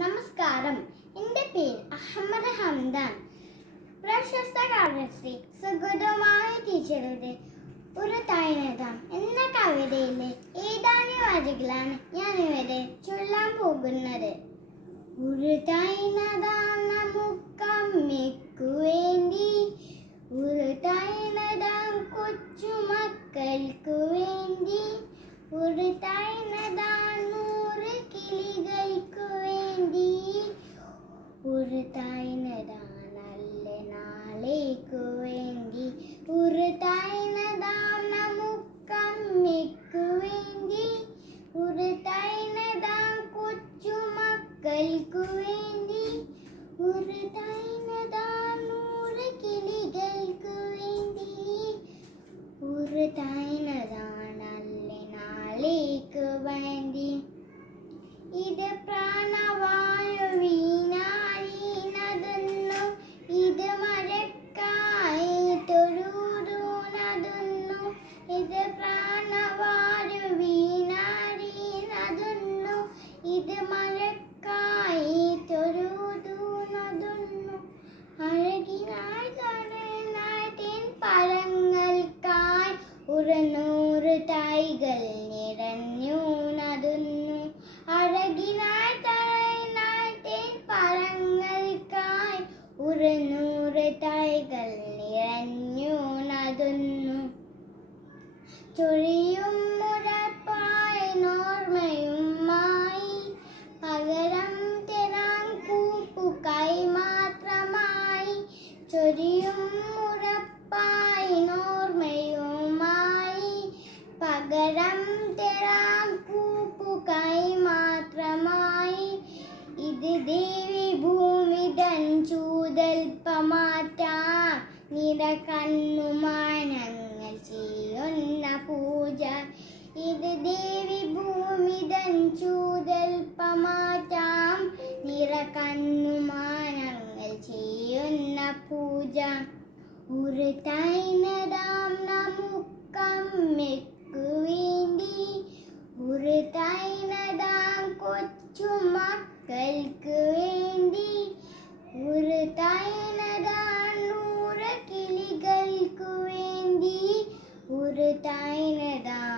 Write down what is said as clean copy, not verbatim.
നമസ്കാരം, എൻ്റെ പേര് അഹമ്മദ് ഹംദാൻ. പ്രശസ്ത കവയിത്രി സുഗതകുമാരി ടീച്ചറുടെ ഒരു തൈനതാം എന്ന കവിതയിലെ ഏതാനും വരികളാണ് ഞാനിവിടെ ചൊല്ലാൻ പോകുന്നത്. ഒരു തൈനതാം നമുക്കമ്മയ്ക്കു വേണ്ടി, ഒരു തൈനതാം കൊച്ചുമക്കൾക്കു വേണ്ടി, ഒരു തൈനതാം 100 കിളികൾക്കു വേണ്ടി, ഒരു തൈനതാം നല്ല നാളേക്കു വേണ്ടി, ഒരു തൈനതാം നമുക്കമ്മയ്ക്കു വേണ്ടി, ഒരു തൈനതാം കൊച്ചുമക്കൾക്കു വേണ്ടി, ഒരു തൈനതാം 100 കിളികൾക്കു വേണ്ടി, ഒരു തൈനതാം നല്ല നാളേക്കു വേണ്ടി. ഇത് പ്രാണവായുവിനായിനതുന്നു, ഇത് മഴക്കായി തൊഴുതൂനതുന്നു, ഇത് പ്രാണവായുവിനായിനതുന്നു, ഇത് മഴക്കായി തൊഴുതൂനതുന്നു, അഴകിനായി തണനായി തേൻ പഴങ്ങൾക്കായി 100 തൈകൾ നിറഞ്ഞൂനതുന്നു, അഴകിനായി തണനായി തേൻ പഴങ്ങൾക്കായി 100 തൈകൾ നിറഞ്ഞൂനതുന്നു. ചൊരിയും മുരപ്പായ നോർമയുമായി, പകരം തരാൻ കൂപ്പുകൈ മാത്രമായി, ചൊരിയും മുരപ്പായ നോർമയുമായി, പകരം തരാൻ കൂപ്പുകൈ മാത്രമായി. ഇത് ദേവി ഭൂമി തൻ ചൂതൽപ്പമാറ്റാം നിറകണ്ണുമായി ഞങ്ങൾ ചെയ്യുന്ന പൂജ. ഇത് ദേവി ഭൂമി തൻ ചൂതൽപ്പമാറ്റാം നിറകണ്ണുമായി ഞങ്ങൾ ചെയ്യുന്ന പൂജ. ഒരു തൈനതാം നമുക്കമ്മയ്ക്കു വേണ്ടി, ഒരു തൈനതാം കൊച്ചുമക്കൾക്കു വേണ്ടി, ഒരു തൈനതാം 100 കിളികൾക്കു വേണ്ടി, ഒരു തൈനതാം